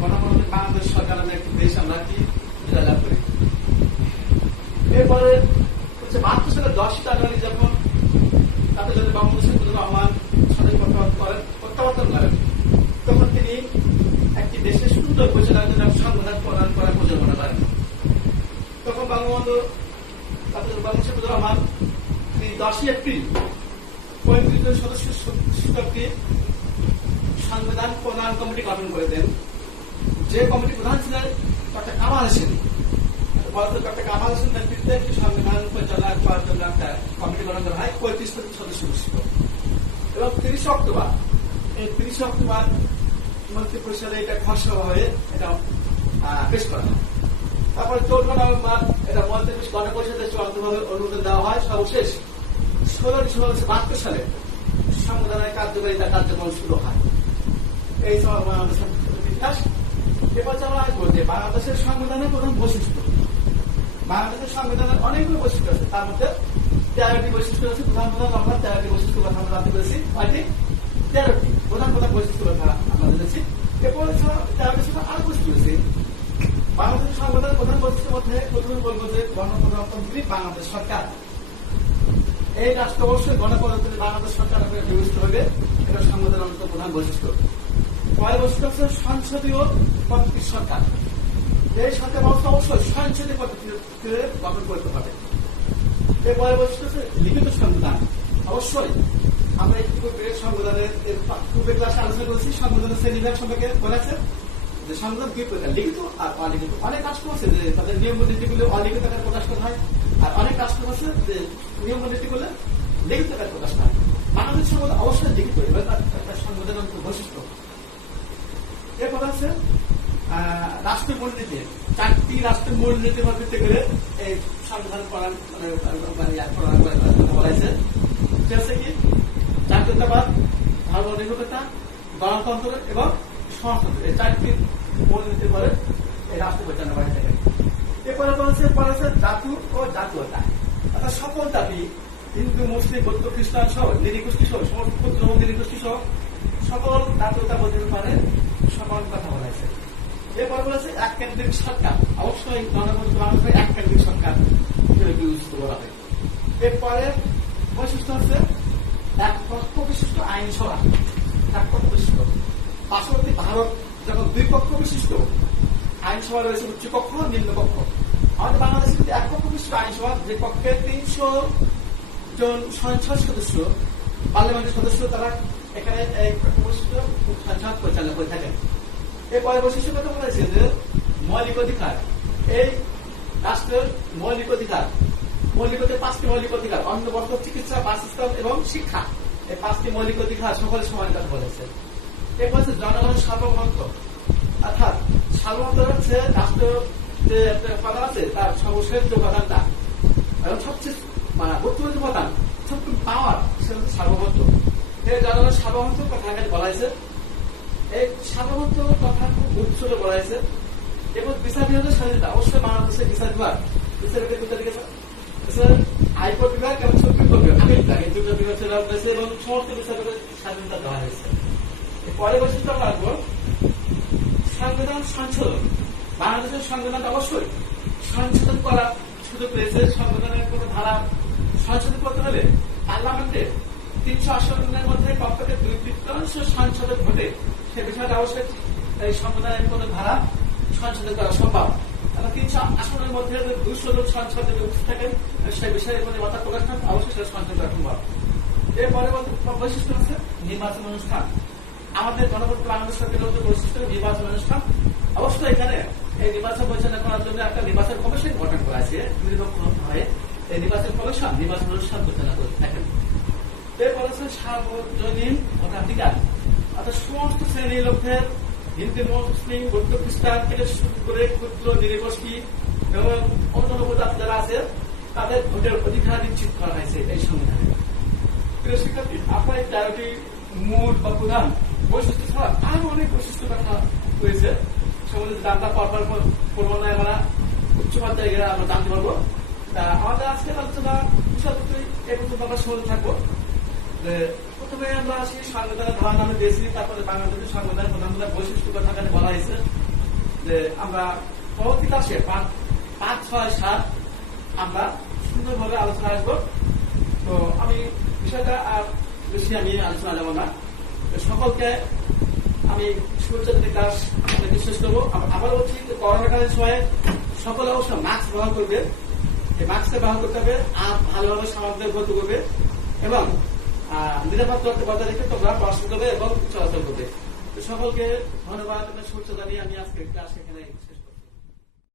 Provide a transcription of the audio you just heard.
গণপ্রজাতন্ত্রী বাংলাদেশ সরকার নামে একটি দেশ আমরা কি বিদায় লাভ করি। এরপরে হচ্ছে 72 সালে 10 জানুয়ারি যখন তাদের যদি বঙ্গবন্ধু শেখ মুজিবুর রহমান প্রত্যাবর্তন করেন, তখন তিনি একটি দেশের সুন্দর পরিচালনার জন্য সংবিধান প্রণয়ন করার পরিকল্পনা করেন। তখন বঙ্গবন্ধু শেখ মুজিবুর রহমান তিনি 10 এপ্রিল 35 জন সদস্য একটি সংবিধান প্রণয়ন কমিটি গঠন করে দেন। যে কমিটি প্রধান ছিলেন ডক্টর কামাল হোসেন। ডক্টর কামাল হোসেন নেতৃত্বে একটি সংবিধান পরিচালনা করার জন্য একটা কমিটি গঠন করা হয় 35 জন সদস্য বিশিষ্ট। এবং 30 অক্টোবর মন্ত্রী পরিষদে এটা খসড়া হয়ে এটা পেশ করা হয়। তারপরে 14 নভেম্বর এটা মন্ত্রী গণপরিষদের চূড়ান্তভাবে অনুমোদন দেওয়া হয়। সর্বশেষ 16 ডিসেম্বর 72 সালে সংবিধানের কার্যকারিতা কার্যক্রম শুরু হয়। এই সময় বাংলাদেশের ইতিহাস। এবার আমরা আসবো যে বাংলাদেশের সংবিধানের প্রধান বৈশিষ্ট্য। বাংলাদেশের সংবিধানের অনেকগুলো বৈশিষ্ট্য আছে, তার মধ্যে 13টি বৈশিষ্ট্য আছে। প্রধান আমরা 13টি বৈশিষ্ট্য কথা আমরা জানতে পেরেছি। 13টি প্রধান বৈশিষ্ট্য কথা আমরা জেনেছি। এরপরে 13টি আরো বৈশিষ্ট্য রয়েছে। বাংলাদেশের সংবিধানের প্রধান বৈশিষ্ট্যের মধ্যে প্রথমে বলবো যে গণপ্রজাতন্ত্রী বাংলাদেশ সরকার। এই রাষ্ট্র অবশ্যই গণপ্রজাতন্ত্রী বাংলাদেশ সরকার বিবেচিত হবে, এটা সংবিধানের অন্যতম প্রধান বৈশিষ্ট্য। পরের বৈশিষ্ট্য হচ্ছে সংসদীয় পদ্ধতির সরকার। এই সরকার ব্যবস্থা অবশ্যই সংসদীয় পদ্ধতিতে গঠন করতে হবে। এরপরে বৈশিষ্ট্য হচ্ছে লিখিত সংবিধান। অবশ্যই আমরা একটু সংবিধানের পূর্বে ক্লাসে আলোচনা করেছি, সংবিধানের শ্রেণীবিভাগ সম্পর্কে বলেছে যে সংবিধান দুই প্রকার, লিখিত আর অলিখিত। অনেক রাষ্ট্র আছে যে তাদের নিয়ম নীতিগুলো অলিখিত আকারে প্রকাশ করা হয়, আর অনেক রাষ্ট্র আছে যে নিয়ম নীতিগুলো লিখিত আকারে প্রকাশ করা হয়। বাংলাদেশ সংবিধান অবশ্যই লিখিত, এবার তার সংবিধানের বৈশিষ্ট্য। এরপর আছে রাষ্ট্রের মূলনীতি। 4টি রাষ্ট্রের মূলনীতির ভিত্তি করে এই সংবিধান বলা হয়েছে। কি জাতীয়তাবাদ, ধর্মনিরপেক্ষতা, গণতন্ত্র এবং সমাজতন্ত্র, এই 4টি মূলনীতির পরে এই রাষ্ট্র পরিচালনা করা থাকে। এরপরে বলেছে জাতি ও জাতীয়তা, অর্থাৎ সকল জাতি, হিন্দু, মুসলিম, বৌদ্ধ, খ্রিস্টান সহ নিরীগোষ্ঠী সহ সমস্ত ক্ষুদ্র নিরীগোষ্ঠী সহ সকল জাতীয়তা বোধের পারে সমান কথা বলা হয়েছে। এরপর বলেছে এক কেন্দ্রিক সরকার। অবশ্যই গণতন্ত্র বাংলাদেশে এক কেন্দ্রিক সরকার হিসেবে বিবেচিত করা হয়। এরপরে বৈশিষ্ট্য হচ্ছে এক পক্ষ বিশিষ্ট আইনসভা। এক পক্ষ বিশিষ্ট, পার্শ্ববর্তী ভারত যখন 2 পক্ষ বিশিষ্ট আইনসভা রয়েছে, উচ্চ কক্ষ নিম্ন কক্ষ। আমাদের বাংলাদেশে কিন্তু এক পক্ষ বিশিষ্ট আইনসভা, যে পক্ষে 300 জন সংসদ সদস্য, পার্লামেন্টের সদস্য, তারা এখানে এই বৈশিষ্ট্য সংসদ পরিচালনা করে থাকেন। এরপরে বৈশিষ্ট্য কথা বলেছে যে মৌলিক অধিকার। এই রাষ্ট্রের মৌলিক অধিকার 5টি মৌলিক অধিকার: অন্ন, বস্ত্র, চিকিৎসা, বাসস্থান এবং শিক্ষা। এই 5টি মৌলিক অধিকার সকলের সমান কথা বলেছে। এরপর হচ্ছে জনগণের সার্বভৌমত্ব, অর্থাৎ সার্বভৌমত্ব হচ্ছে রাষ্ট্র যে উপাদান আছে তার সর্বশেষ যে উপাদানটা এবং সবচেয়ে গুরুত্বপূর্ণ উপাদান, সবচেয়ে পাওয়ার, সেটা হচ্ছে সার্বভৌমত্ব। এই জনগণের সার্বভৌমত্ব কথা এখানে বলা হয়েছে। এই সার্বভৌমত্ব কথা খুব গুরুত্ব বলা হয়েছে। এবং বিচার বিভাগের স্বাধীনতা। অবশ্যই বাংলাদেশের বিচার বিভাগ, হাইকোর্ট বিভাগ এবং সুপ্রিম কোর্ট বিভাগ, এই 2টা বিভাগ রয়েছে এবং সমস্ত বিচার বিভাগের স্বাধীনতা দেওয়া হয়েছে। পরে বৈশিষ্ট্য আমরা আসবো সংবিধান সংশোধন। বাংলাদেশের সংবিধান অবশ্যই সংশোধন করার সুযোগ রয়েছে। সংবিধানের কোন ধারা সংশোধন করতে হলে পার্লামেন্টে 300 আসনের মধ্যে কমপক্ষে 2/3 সংসদের ভোটে সে বিষয়টা অবশ্যই এই সংবিধানের কোন ধারা সংশোধন করা সম্ভব। 300 আসনের মধ্যে 200 জন সংসদে উপস্থিত থাকেন, সেই বিষয়ে মত প্রকাশ করেন, অবশ্যই সেটা সংশোধন করা সম্ভব। এরপরে বৈশিষ্ট্য হচ্ছে নির্বাচন অনুষ্ঠান। আমাদের গণতন্ত্র বাংলাদেশ সরকারের বৈশিষ্ট্য নির্বাচন অনুষ্ঠান। অবশ্যই এখানে এই নির্বাচন পরিচালনা করার জন্য একটা নির্বাচন কমিশন গঠন করা আছে, নিরপেক্ষ হয়ে এই নির্বাচন কমিশন নির্বাচন অনুষ্ঠান পরিচালনা করে থাকেন। এরপর হচ্ছে সার্বজনীন ভোটাধিকার, অর্থাৎ সমস্ত শ্রেণীর লোকদের, হিন্দু, মুসলিম, বৌদ্ধ, খ্রিস্টান থেকে শুরু করে ক্ষুদ্র নিরীগোষ্ঠী এবং অন্যান্য উপজাতি যারা আছে তাদের ভোটের অধিকার নিশ্চিত করা হয়েছে এই সংবিধানে। প্রিয় শিক্ষার্থী, আপনার এই 13টি মূল বা প্রধান বৈশিষ্ট্য ছাড়া আরো অনেক বৈশিষ্ট্য কথা রয়েছে। সম্বন্ধে জানতে পারবার পূর্বনায় আমরা উচ্চ পর্যায়ে আমরা জানতে পারবো। তা আমাদের আজকের আলোচনা বিষয়বস্তু এই পর্যন্ত আমরা শুনতে থাকবো। প্রথমে আমরা আসি সংবিধানের ধারণা আমি দিয়েছি, তারপরে বাংলাদেশের সংবিধানের প্রধান বৈশিষ্ট্য কথা বলা হয়েছে। যে আমরা পরবর্তী ক্লাসে 5, 6, 7 আমরা সুন্দরভাবে আলোচনা আসবো। তো আমি বিষয়টা আর বেশি আমি আলোচনা যাবো না। সকলকে আমি শুভেচ্ছা ক্লাস বিশ্বাস করবো। আবার বলছি যে করোনাকালীন সময়ে সকলে অবশ্যই মাস্ক ব্যবহার করবে, এই মাস্কটা ব্যবহার করতে হবে, আর ভালোভাবে সামাজিক বন্ধ করবে এবং নিরাপদ দূরত্ব বজায় রেখে তোমরা পড়াশোনা করবে এবং চলাচল করবে। সকলকে ধন্যবাদ, শুভেচ্ছা জানিয়ে আমি আজকে ক্লাস এখানে